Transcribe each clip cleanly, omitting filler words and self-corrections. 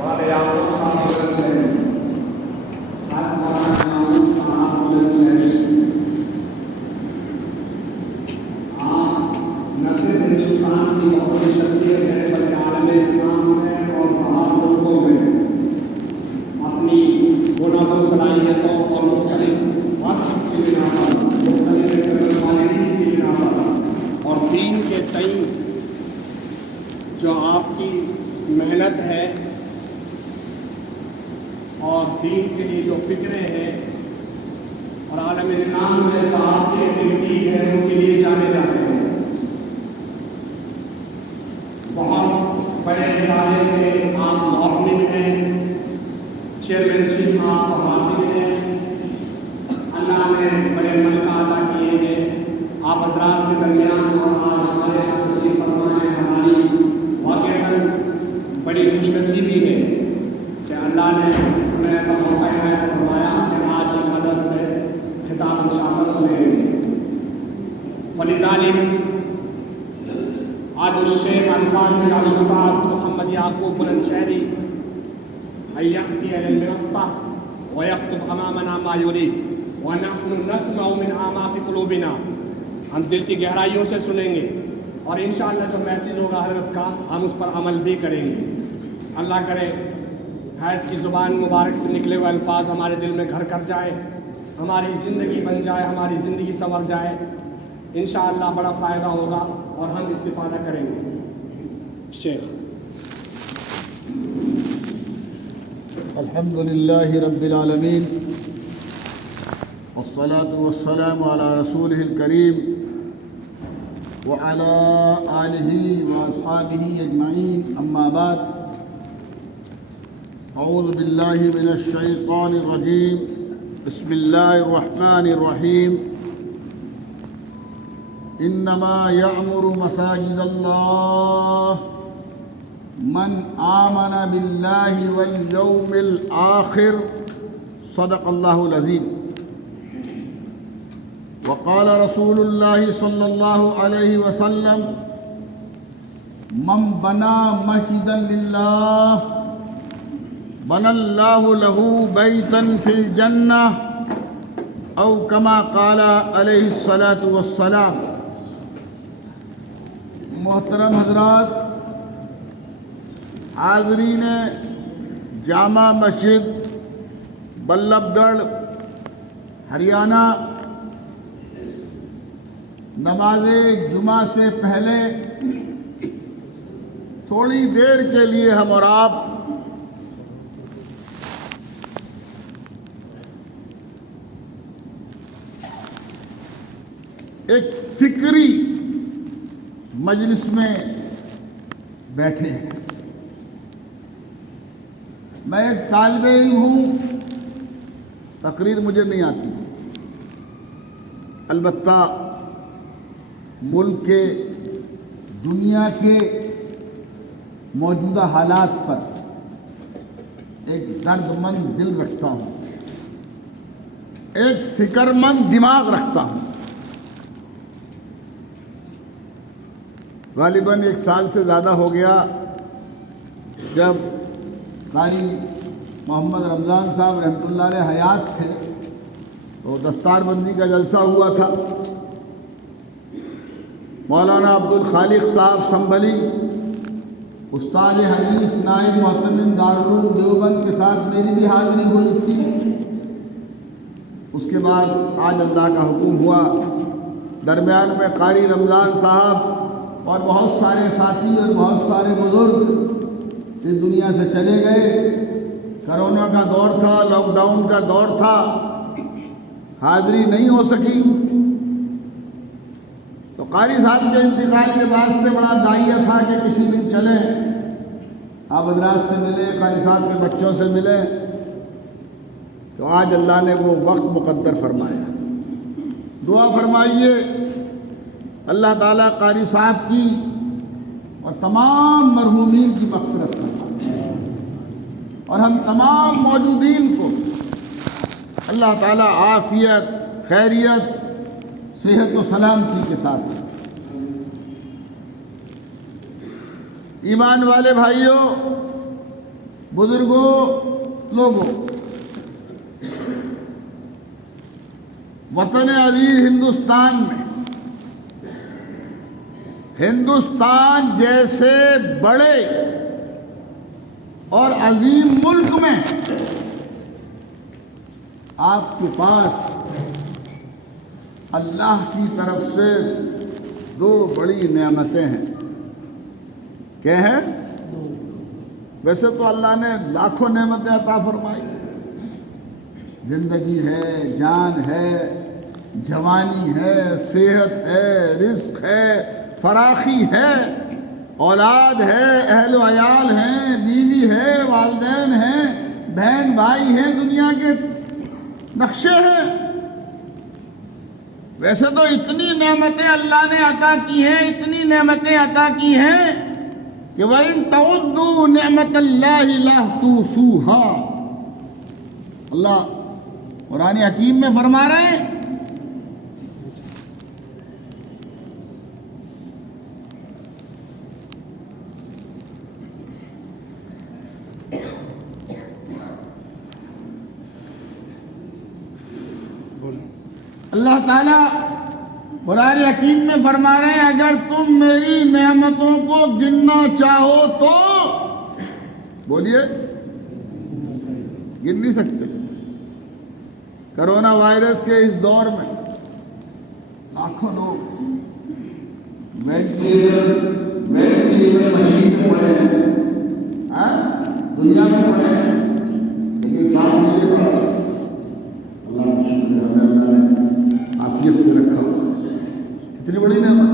بعد یعقوب صاحب بلند مولانا یعقوب صاحب بلند نہ صرف ہندوستان کی اپنی شخصیت ہے بلکہ عالم اسلام میں اور باہر ملکوں میں اپنی گناہ و صلاحیتوں اور مختلف وقت کی بنا پر مختلف کوالٹیز کی بنا پر اور دین کے تئیں جو آپ کی محنت ہے اور دین کے لیے جو فکریں ہیں اور عالم اسلام میں جو آپ کی ایکٹیویٹیز ہیں ان کے لیے جانے جاتے ہیں. بہت بڑے ادارے کے آپ معاون ہیں, چیئرمین شپ آپ حاصل ہیں, اللہ نے بڑے ملک عطا کیے ہیں. آپ حضرات کے درمیان اور آج ہمارے یہاں تشریف فرما ہے, ہماری واقعتاً بڑی خوش نصیبی ہے کہ اللہ نے ہمیں ایسا موقع عنایت فرمایا کہ آج ہم حضرت سے خطاب انشاءاللہ سنیں گے. فلذلك عاد الشيخ الفاضل الاستاذ محمد يعقوب بلندشهري ان ياتي الى المنصه ويخطب امامنا ما يريد ونحن نسمع من اعماق قلوبنا. ہم دل کی گہرائیوں سے سنیں گے اور انشاءاللہ جو میسیج ہوگا حضرت کا ہم اس پر عمل بھی کریں گے. اللہ کرے حضرت کی زبان مبارک سے نکلے ہوئے الفاظ ہمارے دل میں گھر کر جائے, ہماری زندگی بن جائے, ہماری زندگی سنور جائے. انشاءاللہ بڑا فائدہ ہوگا اور ہم استفادہ کریں گے. شیخ. الحمد لله رب العالمين والصلاة والسلام على رسوله الكريم وعلى آله وأصحابه أجمعين. أما بعد, أعوذ بالله من الشيطان الرجيم. بسم الله الرحمن الرحيم. انما يعمر مساجد الله من آمن بالله واليوم الآخر. صدق الله العظيم. وقال رسول الله صلى الله عليه وسلم من بنى مسجدا لله بنى الله له بيتا في الجنة او كما قال عليه الصلاة والسلام. محترم حضرات, حاضرین جامع مسجد بلب گڑھ ہریانہ, نماز جمعہ سے پہلے تھوڑی دیر کے لیے ہم اور آپ ایک فکری مجلس میں بیٹھے ہیں. میں ایک طالب علم ہوں, تقریر مجھے نہیں آتی, البتہ ملک کے, دنیا کے موجودہ حالات پر ایک درد مند دل رکھتا ہوں, ایک فکر مند دماغ رکھتا ہوں. غالباً 1 سال سے زیادہ ہو گیا جب قاری محمد رمضان صاحب رحمۃ اللہ علیہ حیات تھے تو دستار بندی کا جلسہ ہوا تھا. مولانا عبدالخالق صاحب سنبھلی استاد حدیث نائب محتمم دارالعلوم دیوبند کے ساتھ میری بھی حاضری ہوئی تھی. اس کے بعد آج اللہ کا حکم ہوا, درمیان میں قاری رمضان صاحب اور بہت سارے ساتھی اور بہت سارے بزرگ اس دنیا سے چلے گئے. کرونا کا دور تھا, لاک ڈاؤن کا دور تھا, حاضری نہیں ہو سکی. تو قاری صاحب کے انتقال کے بعد سے بڑا داعیہ تھا کہ کسی دن چلیں, آپ حضرات سے ملے, قاری صاحب کے بچوں سے ملے. تو آج اللہ نے وہ وقت مقدر فرمایا. دعا فرمائیے اللہ تعالیٰ قاری صاحب کی اور تمام مرحومین کی مغفرت فرمائے اور ہم تمام موجودین کو اللہ تعالیٰ عافیت, خیریت, صحت و سلامتی کے ساتھ. ایمان والے بھائیوں, بزرگوں، لوگوں، وطن عزیز ہندوستان میں، ہندوستان جیسے بڑے اور عظیم ملک میں آپ کے پاس اللہ کی طرف سے دو بڑی نعمتیں ہیں. کیا ہیں؟ ویسے تو اللہ نے لاکھوں نعمتیں عطا فرمائی، زندگی ہے، جان ہے، جوانی ہے، صحت ہے، رزق ہے، فراخی ہے، اولاد ہے، اہل و عیال ہیں، بیوی ہے، والدین ہیں، بہن بھائی ہیں، دنیا کے نقشے ہیں. ویسے تو اتنی نعمتیں اللہ نے عطا کی ہیں، اتنی نعمتیں عطا کی ہیں کہ وَإِن تَعُدُّوا نِعْمَةَ اللَّهِ لَا تُحْصُوهَا. اللہ قرآن حکیم میں فرما رہے ہیں اللہ تعالیٰ قرآن حکیم میں فرما رہے ہیں اگر تم میری نعمتوں کو گننا چاہو تو بولیے، گن نہیں سکتے. کرونا وائرس کے اس دور میں لاکھوں لوگ وینٹیلیٹر مشین میں پڑے ہیں، دنیا میں پڑے ہیں، لیکن ساتھ میں یہ پڑا اللہ کا شکر ہے اللہ نے عافیت سے رکھا. اتنی بڑی نعمت.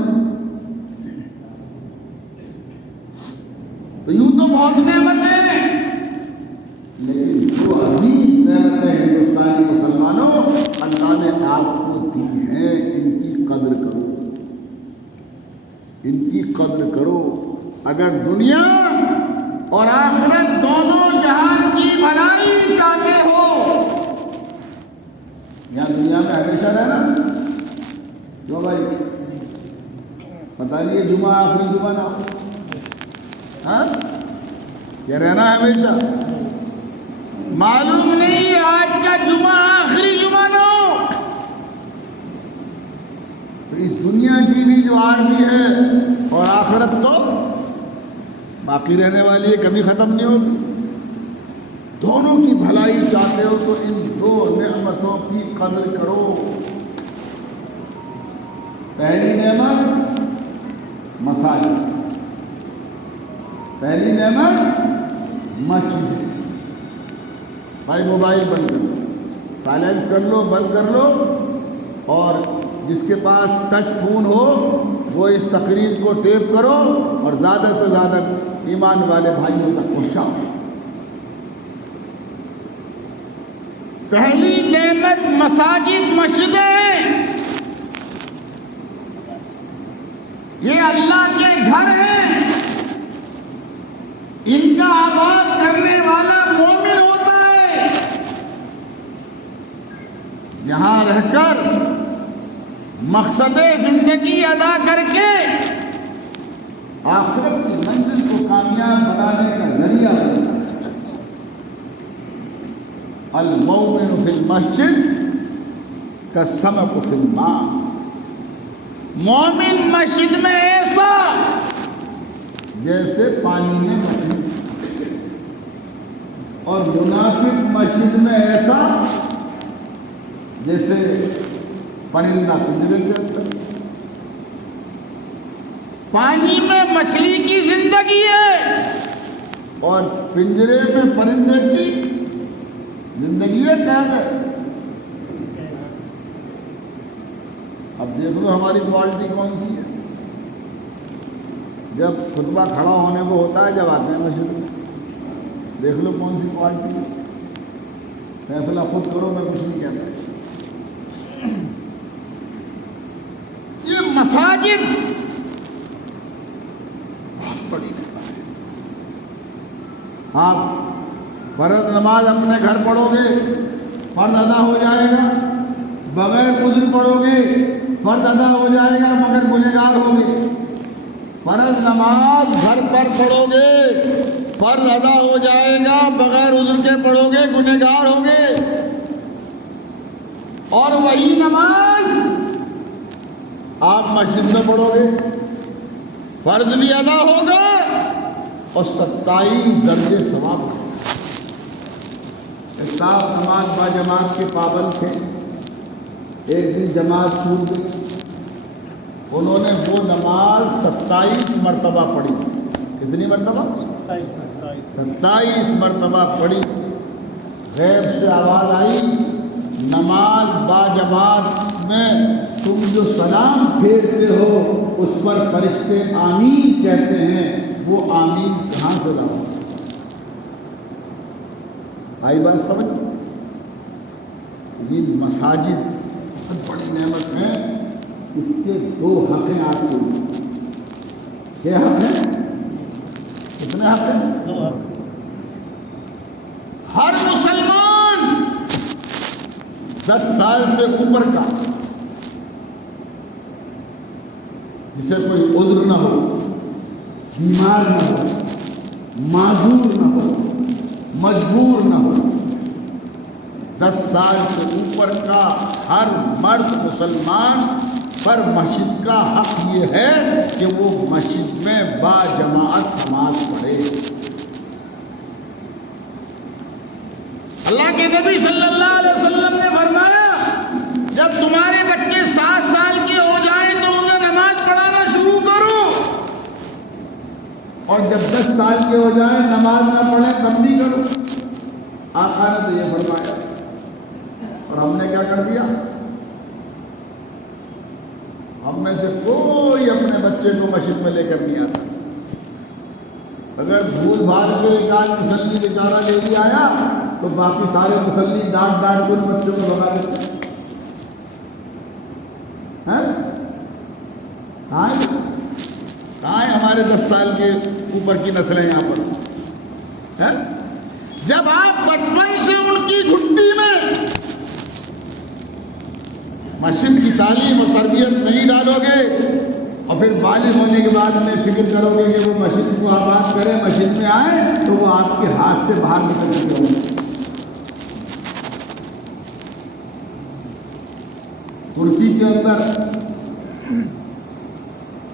تو یوں تو بہت نعمتیں ہیں، لیکن جو عظیم نعمتیں ہندوستانی مسلمانوں اللہ نے آپ کو دی ہیں، ان کی قدر کرو، ان کی قدر کرو. اگر دنیا اور آخرت دونوں جہان کی بھلائی چاہتے ہو، یہاں دنیا میں ہمیشہ رہنا جو بھائی پتہ نہیں ہے جمعہ آخری جمعہ نہ ہو، ہاں کیا رہنا ہے ہمیشہ معلوم نہیں آج کا جمعہ آخری جمعہ نہ ہو. تو اس دنیا کی بھی جو عارضی ہے اور آخرت تو باقی رہنے والی ہے، کبھی ختم نہیں ہوگی. دونوں کی بھلائی چاہتے ہو تو ان دو نعمتوں کی قدر کرو. پہلی نعمت مساجد، پہلی نعمت مسجد. بھائی موبائل بند کر لو، سائلنس کر لو، بند کر لو، اور جس کے پاس ٹچ فون ہو وہ اس تقریر کو ٹیپ کرو اور زیادہ سے زیادہ ایمان والے بھائیوں تک پہنچاؤ. پہلی نعمت مساجد، مسجدیں، یہ اللہ کے گھر ہیں. ان کا آباد کرنے والا مومن ہوتا ہے. یہاں رہ کر مقصد زندگی ادا کر کے آخرت کی منزل کو کامیاب بنانے کا ذریعہ بنتا ہے. المؤمن فی المسجد کالسمک فی الماء. مومن مسجد میں ایسا جیسے پانی میں مچھلی، اور منافق مسجد میں ایسا جیسے پرندہ پنجرے کے اندر. پانی میں مچھلی کی زندگی ہے اور پنجرے میں پرندے کی زندگی ہے، قید ہے. اب دیکھ لو ہماری کوالٹی کون سی ہے. جب خطبہ کھڑا ہونے کو ہوتا ہے، جب آتے ہیں مسجد میں، دیکھ لو کون سی کوالٹی ہے. فیصلہ خود کرو، میں کچھ نہیں کہتا. یہ مساجد بہت بڑی نعمت ہے. آپ فرض نماز اپنے گھر پڑھو گے، فرض ادا ہو جائے گا. بغیر عذر پڑھو گے، فرض ادا ہو جائے گا مگر گنہگار ہوگے. فرض نماز گھر پر پڑھو گے، فرض ادا ہو جائے گا، بغیر عذر کے پڑھو گے گنہگار ہوگے، اور وہی نماز آپ مسجد میں پڑھو گے، فرض بھی ادا ہوگا اور 27 درجے ثواب ہوگا۔ صاحب نماز با جماعت کے پابند تھے، ایک دن جماعت چھوٹ گئی، انہوں نے وہ نماز 27 مرتبہ پڑھی۔ کتنی مرتبہ؟ 27 مرتبہ پڑھی۔ غیب سے آواز آئی، نماز با جماعت میں تم جو سلام پھیرتے ہو اس پر فرشتے آمین کہتے ہیں، وہ آمین کہاں سے لاؤ؟ آئی بات سمجھ؟ یہ مساجد بہت بڑی نعمت ہے، اس کے 2 حق ہیں آپ کے لیے۔ کیا حق ہیں؟ کتنے حق ہیں؟ 2 حق۔ ہر مسلمان 10 سال سے اوپر کا جسے کوئی عذر نہ ہو، بیمار نہ ہو، معذور نہ ہو، مجبور نہ ہو، 10 سال سے اوپر کا ہر مرد مسلمان پر مسجد کا حق یہ ہے کہ وہ مسجد میں با جماعت نماز پڑھے۔ اللہ کے نبی صلی اللہ علیہ وسلم نے فرمایا، جب تمہارے بچے 7 سال کے ہو جائیں تو انہیں نماز پڑھانا شروع کرو، اور جب 10 سال کے ہو جائیں نماز نہ پڑھیں تب بھی کرو۔ آقا نے تو یہ فرمایا، اور ہم نے کیا کر دیا؟ ہم میں سے کوئی اپنے بچے کو مسجد میں لے کر نہیں آتا۔ اگر بھول بھال کے ایک آدھ مسلی بیچارہ لے کے آیا تو باقی سارے مسلی ڈانٹ ڈانٹ کر بچوں کو بھگا دیتے ہیں۔ کہاں ہے ہمارے 10 سال کے اوپر کی نسلیں یہاں پر؟ جب آپ بچپن سے ان کی گھٹی میں مسجد کی تعلیم اور تربیت نہیں ڈالو گے، اور پھر بالغ ہونے کے بعد میں فکر کرو گے کہ وہ مسجد کو آباد کرے، مسجد میں آئے، تو وہ آپ کے ہاتھ سے باہر نکل چکے ہوں گے۔ ترکی کے اندر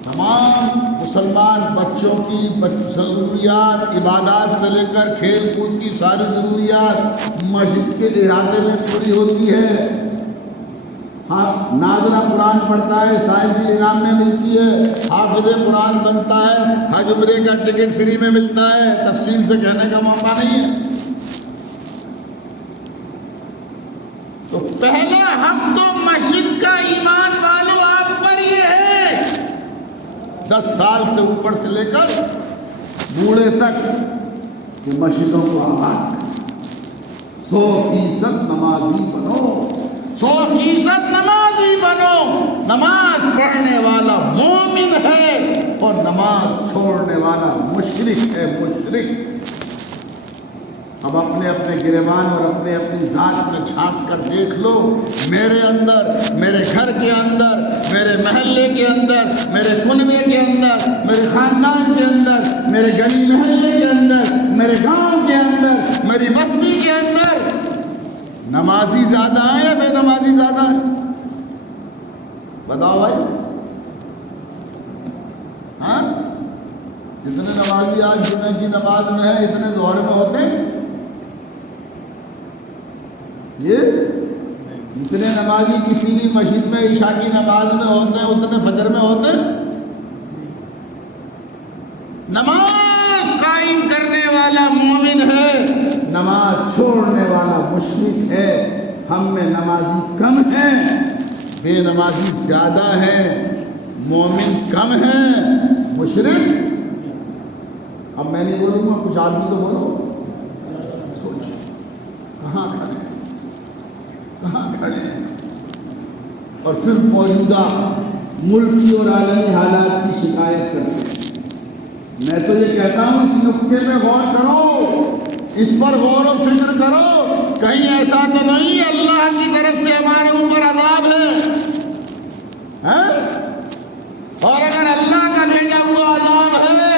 تمام مسلمان بچوں کی ضروریات، عبادات سے لے کر کھیل کود کی ساری ضروریات مسجد کے احاطے میں پوری ہوتی ہے۔ ناظرہ قرآن پڑھتا ہے، سائل کی انعام میں ملتی ہے، حافظ قرآن بنتا ہے، حج عمرے کا ٹکٹ فری میں ملتا ہے، تفصیل سے کہنے کا موقع نہیں ہے۔ تو پہلا حق تو مسجد کا ایمان والو آپ پر یہ ہے، 10 سال سے اوپر سے لے کر بوڑھے تک کہ مسجدوں کو آباد کریں، 100% نمازی بنو، 100% نمازی بنو۔ نماز پڑھنے والا مومن ہے اور نماز چھوڑنے والا مشرک ہے، مشرک۔ اب اپنے اپنے گریبان اور اپنے اپنی ذات میں جھانک کر دیکھ لو، میرے اندر، میرے گھر کے اندر، میرے محلے کے اندر، میرے کنبے کے اندر، میرے خاندان کے اندر، میرے گلی محلے کے اندر، میرے گاؤں کے اندر، میری بستی کے اندر نمازی زیادہ ہیں یا بے نمازی زیادہ ہیں؟ بتاؤ بھائی۔ ہاں، جتنے نمازی آج جمعہ کی نماز میں ہیں اتنے ظہر میں ہوتے ہیں؟ یہ جتنے نمازی کسی بھی مسجد میں عشاء کی نماز میں ہوتے ہیں اتنے فجر میں ہوتے ہیں؟ نماز قائم کرنے والا مومن ہے، نماز چھوڑنے والا مشرک ہے۔ ہم میں نمازی کم ہیں، بے نمازی زیادہ ہیں، مومن کم ہیں، مشرک۔ اب میں نہیں بولوں گا، کچھ آدمی تو بولو، سوچو کہاں کھڑے ہیں، کہاں کھڑے ہیں؟ اور پھر موجودہ ملکی اور عالمی حالات کی شکایت کرتے ہیں۔ میں تو یہ کہتا ہوں اس نقطے میں غور کرو، اس پر غور و فکر کرو، کہیں ایسا تو نہیں اللہ کی طرف سے ہمارے اوپر عذاب ہے؟ اور اگر اللہ کا بھیجا ہوا عذاب ہے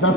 10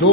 2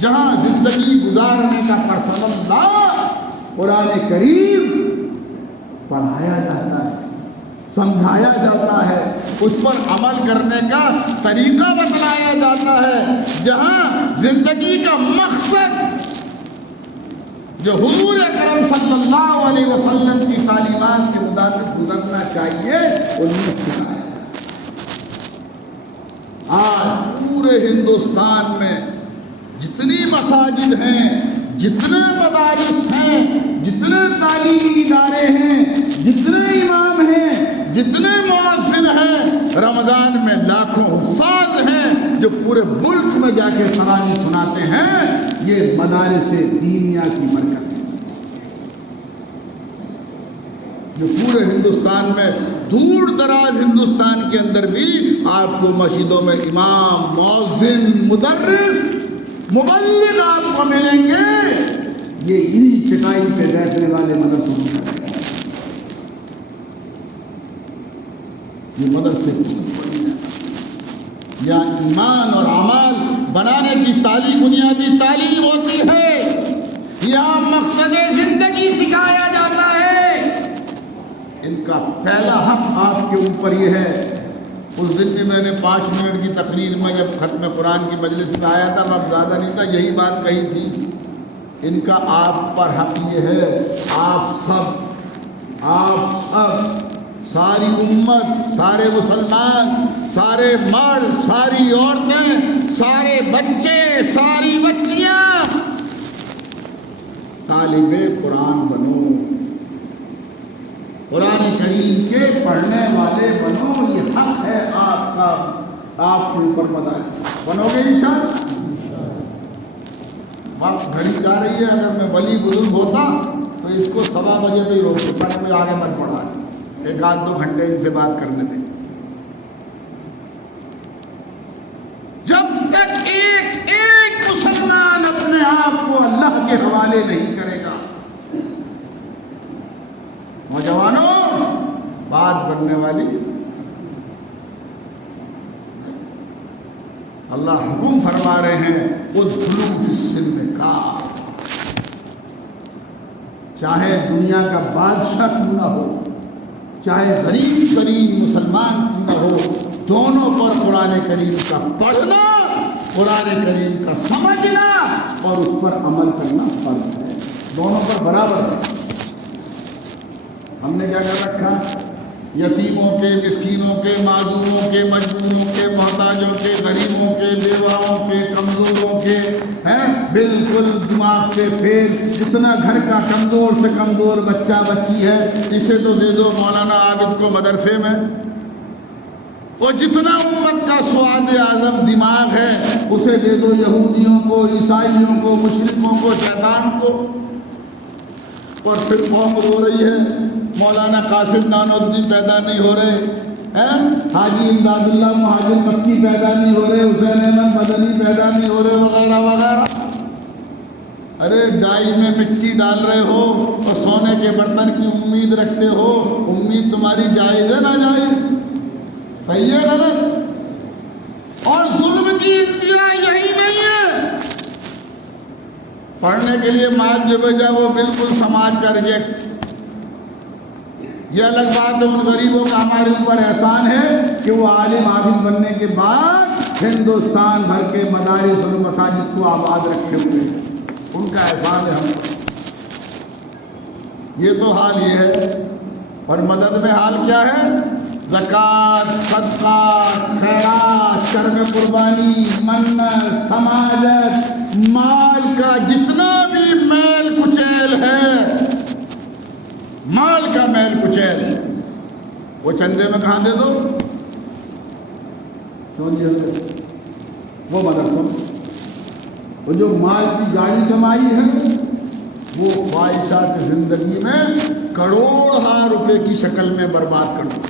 جہاں زندگی گزارنے کا پرسنل اللہ قرآن کریم پڑھایا جاتا ہے، سمجھایا جاتا ہے، اس پر عمل کرنے کا طریقہ بتلایا جاتا ہے، جہاں زندگی کا مقصد جو حضور اکرم صلی اللہ علیہ وسلم کی تعلیمات کے مطابق گزرنا چاہیے ان میں سکھایا۔ آج پورے ہندوستان میں جتنی مساجد ہیں، جتنے مدارس ہیں، جتنے تعلیمی ادارے ہیں، جتنے امام ہیں، جتنے مؤذن ہیں، رمضان میں لاکھوں حفاظ ہیں جو پورے ملک میں جا کے تراویح سناتے ہیں، یہ مدارس دینیہ کی برکت ہے جو پورے ہندوستان میں، دور دراز ہندوستان کے اندر بھی آپ کو مسجدوں میں امام، مؤذن، مدرس، مبلغ آپ کو ملیں گے، یہ انہی چٹائی پہ بیٹھنے والے مدرسوں میں رہے گا۔ یہ مدرسے کی بڑی ہے، یا ایمان اور اعمال بنانے کی تعلیم، بنیادی تعلیم ہوتی ہے، یہاں مقصد زندگی سکھایا جاتا ہے۔ ان کا پہلا حق آپ کے اوپر یہ ہے، اس دن بھی میں نے 5 منٹ کی تقریر میں جب ختم قرآن کی مجلس میں آیا تھا، وقت زیادہ نہیں تھا، یہی بات کہی تھی، ان کا آپ پر حق یہ ہے، آپ سب، ساری امت، سارے مسلمان، سارے مرد، ساری عورتیں، سارے بچے، ساری بچیاں طالب قرآن بنو، قرآن کریم کے پڑھنے والے بنو، یہ حق ہے آپ کا، آپ کے اوپر بنو گے انشاءاللہ۔ وقت گھڑی جا رہی ہے، اگر میں ولی بزرگ ہوتا تو اس کو 7:15 بجے پہ ہی روک دیتا، کوئی آگے مت پڑھا، 1-2 گھنٹے ان سے بات کرنے دیں۔ جب تک ایک مسلمان اپنے آپ کو اللہ کے حوالے نہیں کرے گا، نوجوانوں بات بننے والی، اللہ حکم فرما رہے ہیں ادخلوا فی السلم کافہ، چاہے دنیا کا بادشاہ کیوں نہ ہو، چاہے غریب ترین مسلمان کیوں نہ ہو، دونوں پر قرآن کریم کا پڑھنا، قرآن کریم کا سمجھنا اور اس پر عمل کرنا فرض ہے، دونوں پر برابر ہے۔ ہم نے کیا کر رکھا؟ یتیموں کے، مسکینوں کے، معذوروں کے، مجبوروں کے، محتاجوں کے، غریبوں کے، بیواؤں کے، کمزوروں کے، ہیں بالکل دماغ سے فیل، جتنا گھر کا کمزور سے کمزور بچہ بچی ہے اسے تو دے دو مولانا عابد کو مدرسے میں، اور جتنا امت کا سواد اعظم دماغ ہے اسے دے دو یہودیوں کو، عیسائیوں کو، مشرکوں کو، شیطان کو۔ اور پھر قوم رو رہی ہے مولانا قاسم نانوتوی پیدا نہیں ہو رہے ہیں، حاجی امداد اللہ مہاجر مکی پیدا نہیں ہو رہے، حسین احمد مدنی پیدا نہیں ہو رہے، وغیرہ وغیرہ۔ ارے ڈائی میں مٹی ڈال رہے ہو اور سونے کے برتن کی امید رکھتے ہو، امید تمہاری جائز ہے نہ جائز؟ صحیح ہے غلط؟ اور ظلم کی انتہا یہی نہیں ہے، پڑھنے کے لیے مال جو بھیجا وہ بالکل سماج کا ریجیکٹ۔ یہ الگ بات ہے، ان غریبوں کا ہمارے اوپر احسان ہے کہ وہ عالم عابد بننے کے بعد ہندوستان بھر کے مدارس اور مساجد کو آباد رکھے ہوئے ہیں، ان کا احسان ہے ہم کو۔ یہ تو حال یہ ہے، اور مدد میں حال کیا ہے؟ زکوٰۃ، صدقات، خیرات، چرم قربانی، منت، سماجت، مال کا جتنا بھی میل کچیل ہے، مال کا میل کچیل وہ چندے میں کہاں دے دو؟ کیوں نہیں؟ وہ مدرسوں، وہ جو مال کی گاڑی کمائی ہے وہ خواہشات زندگی میں کروڑہا روپے کی شکل میں برباد کر دو،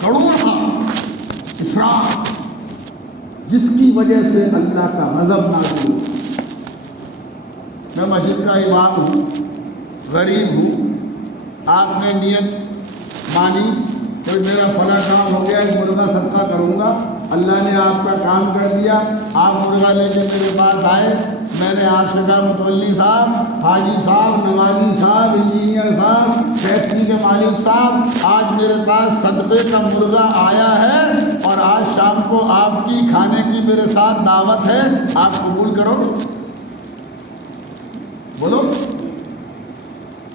کروڑہا اسراف، جس کی وجہ سے اللہ کا غضب نازل ہو۔ میں مسجد کا امام ہوں، غریب ہوں، آپ نے نیت مانی کوئی میرا فلاں کام ہو گیا، ایک مرغہ صدقہ کروں گا، اللہ نے آپ کا کام کر دیا، آپ مرغا لے کے میرے پاس آئے، میں نے آپ سے کہا متولی صاحب، حاجی صاحب، نمازی صاحب، انجینئر صاحب، فیکٹری کے مالک صاحب، آج میرے پاس صدقے کا مرغا آیا ہے اور آج شام کو آپ کی کھانے کی میرے ساتھ دعوت ہے، آپ قبول کرو گے؟ بولو،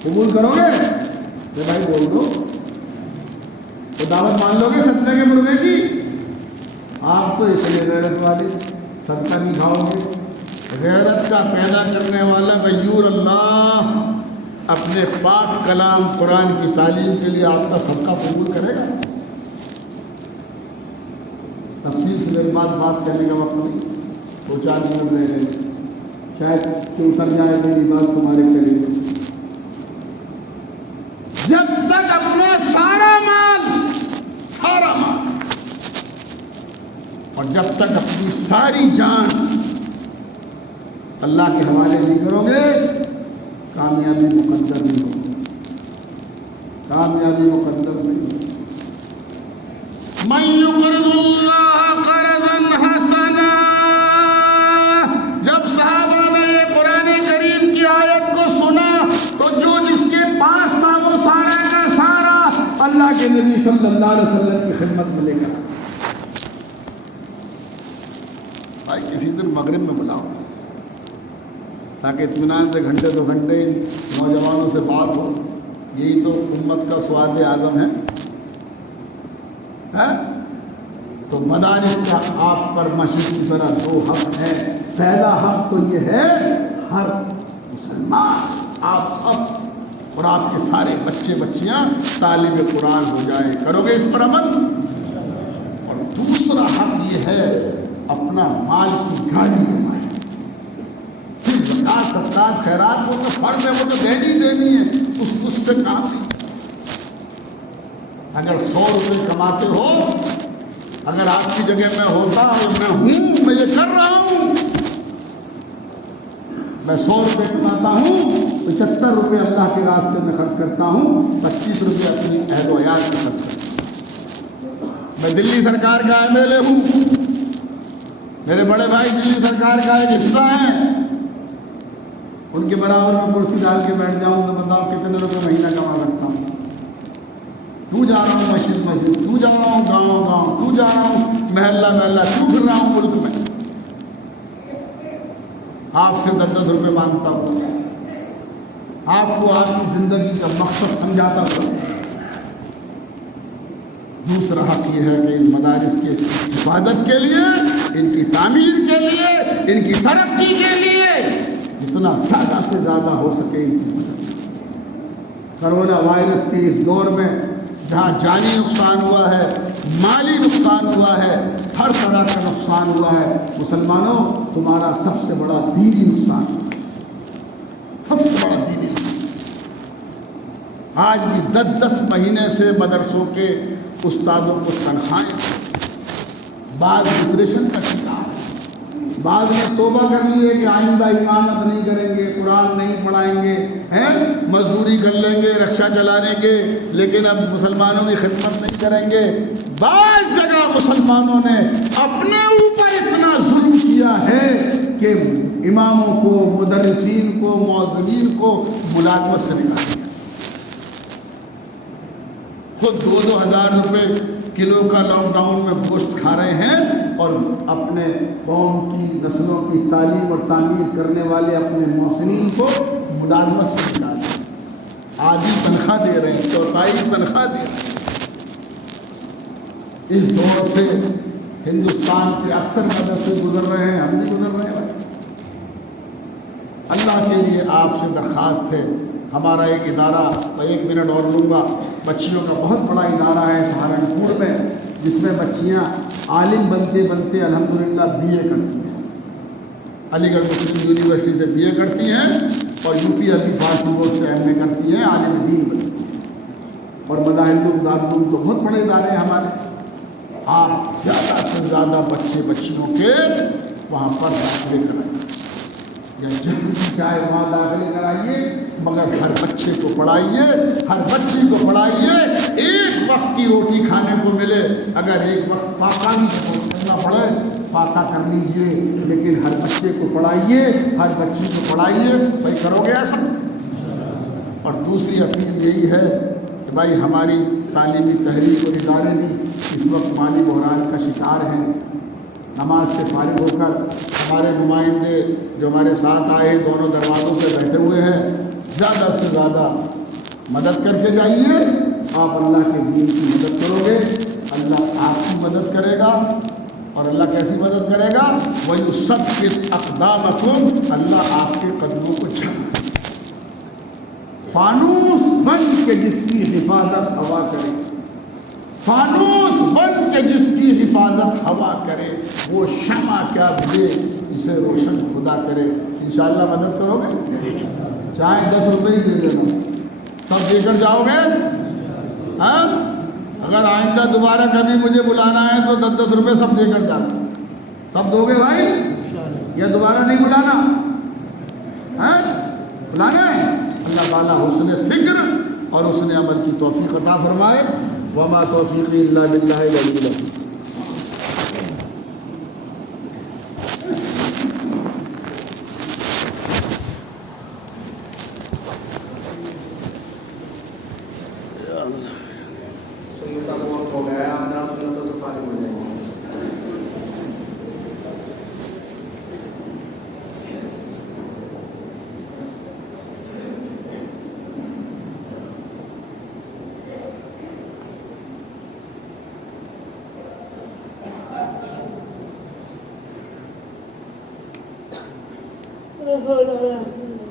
قبول کرو گے؟ بھائی بول دو، تو دعوت مان لو گے صدقے کے مرغے کی؟ آپ تو اتنے غیرت والے، صدقہ نہیں کھاؤ گے؟ غیرت کا پیدا کرنے والا غیور اللہ اپنے پاک کلام قرآن کی تعلیم کے لیے آپ کا صدقہ قبول کرے گا؟ تفصیل سے میری بات کرنے کا وقت نہیں، 2-4 منٹ رہ گئے، شاید کہ اتر جائے میری بات تمہارے قریب۔ جب تک اپنا سارا مال اور جب تک اپنی ساری جان اللہ کے حوالے نہیں کرو گے، کامیابی مقدر نہیں ہوگی، کامیابی مقدر نہیں ہوگی۔ من یقرض اللہ قرضا حسنا، جب صحابہ نے یہ قرآن کریم کی آیت کو سنا تو جو جس کے پاس تھا وہ سارا کا سارا اللہ کے نبی صلی اللہ علیہ وسلم کی خدمت میں لے کر، بھائی کسی دن مغرب میں بلاؤ تاکہ اطمینان سے گھنٹے 2 گھنٹے نوجوانوں سے بات ہو، یہی تو امت کا سواد اعظم ہے۔ تو مدارس کا آپ پر مشرق طرح 2 حق ہیں۔ پہلا حق تو یہ ہے ہر مسلمان، آپ سب اور آپ کے سارے بچے بچیاں طالب قرآن ہو جائیں، کرو گے اس پر عمل؟ اور دوسرا حق یہ ہے اپنا مال کی گاڑی بنائیں، صرف زکات صدقات خیرات وہ تو فرض ہے، وہ تو دینی ہے، اس سے کام نہیں۔ اگر 100 روپے کماتے ہو، اگر آپ کی جگہ میں ہوتا اور میں یہ کر رہا ہوں، میں 100 روپے کماتا ہوں، 75 روپے اللہ کے راستے میں خرچ کرتا ہوں، 25 روپے اپنی اہل و عیال میں خرچ کرتا ہوں۔ میں دلی سرکار کا MLA ہوں، میرے بڑے بھائی دلی سرکار کا ایک حصہ ہیں، ان کے برابر میں کرسی ڈال کے بیٹھ جاؤں تو بتاؤ کتنے روپے مہینہ کما سکتا ہوں؟ کیوں جا رہا ہوں مسجد، کیوں جا رہا ہوں گاؤں، کیوں جا رہا ہوں محلہ، کیوں پھر رہا ہوں ملک میں؟ آپ سے 10 روپے مانگتا ہوں، آپ کو آپ کی زندگی کا مقصد سمجھاتا ہوں۔ دوسرا حق یہ ہے کہ ان مدارس کے حفاظت کے لیے، ان کی تعمیر کے لیے، ان کی ترقی کے لیے جتنا زیادہ سے زیادہ ہو سکے ان کی مدد۔ کرونا وائرس کے اس دور میں جہاں جانی نقصان ہوا ہے، مالی نقصان ہوا ہے، ہر طرح کا نقصان ہوا ہے، مسلمانوں تمہارا سب سے بڑا دینی نقصان ہوا ہے، سب سے بڑا دینی نقصان۔ آج بھی 10 مہینے سے مدرسوں کے استادوں کو تنخواہیں، بعض ڈپریشن کا شکار، بعض نے توبہ کر لی ہے کہ آئندہ امامت نہیں کریں گے، قرآن نہیں پڑھائیں گے، مزدوری کر لیں گے، رکشہ چلا لیں گے، لیکن اب مسلمانوں کی خدمت نہیں کریں گے۔ بعض جگہ مسلمانوں نے اپنے اوپر اتنا ظلم کیا ہے کہ اماموں کو، مدرسین کو، مؤذنین کو ملازمت سے نکال دیا، خود 2-2 ہزار روپے کلو کا لاک ڈاؤن میں گوشت کھا رہے ہیں، اور اپنے قوم کی نسلوں کی تعلیم اور تعمیر کرنے والے اپنے محسنین کو ملازمت سے نکال دیا، آدھی تنخواہ دے رہے ہیں، 4/4 تنخواہ دے رہے ہیں۔ اس دور سے ہندوستان کے اکثر مدرسے گزر رہے ہیں، ہم بھی گزر رہے ہیں۔ اللہ کے لیے آپ سے درخواست ہے، ہمارا ایک ادارہ، میں 1 منٹ اور لوں گا، بچیوں کا بہت بڑا ادارہ ہے سہارنپور میں، جس میں بچیاں عالم بنتے بنتے الحمدللہ BA کرتی ہیں، علی گڑھ مسلم یونیورسٹی سے BA کرتی ہیں، اور UP عربی فارسی بورڈ سے MA کرتی ہیں، عالم دین بنتی ہیں، اور مدارس دارالعلوم تو بہت بڑے ادارے ہیں ہمارے۔ آپ زیادہ سے زیادہ بچے بچیوں کے وہاں پر داخلے کرائیں، یا جتنی چاہے وہاں داخلے کرائیے، مگر ہر بچے کو پڑھائیے، ہر بچی کو پڑھائیے، ایک وقت کی روٹی کھانے کو ملے، اگر ایک وقت فاقہ بھی کرنا پڑے فاقہ کر لیجئے، لیکن ہر بچے کو پڑھائیے، ہر بچی کو پڑھائیے۔ بھائی کرو گے ایسا؟ اور دوسری اپیل یہی ہے کہ بھائی ہماری تعلیمی تحریک اور ادارے بھی اس وقت مالی بحران کا شکار ہیں۔ نماز سے فارغ ہو کر ہمارے نمائندے جو ہمارے ساتھ آئے دونوں دروازوں پہ بیٹھے ہوئے ہیں، زیادہ سے زیادہ مدد کر کے جائیے۔ آپ اللہ کے دین کی مدد کرو گے، اللہ آپ کی مدد کرے گا، اور اللہ کیسی مدد کرے گا؟ وَيُثَبِّتْ أَقْدَامَكُمْ، اللہ آپ کے قدموں کو جھک فانوس بن کے جس کی حفاظت ہوا کرے، فانوس بن کے جس کی حفاظت ہوا کرے، وہ شمع کیا بجھے اسے روشن خدا کرے۔ انشاءاللہ مدد کرو گے؟ چاہے 10 روپے ہی دے دینا، سب دے کر جاؤ گے؟ ہاں، اگر آئندہ دوبارہ کبھی مجھے بلانا ہے تو 10 روپے سب دے کر جانا، سب دو گے بھائی؟ یا دوبارہ نہیں بلانا؟ ہاں بلانا ہے؟ اللہ تعالیٰ حسن فکر اور حسن عمل کی توفیق عطا فرمائے۔ وما توفیقی الا باللہ العلی العظیم۔ Oh,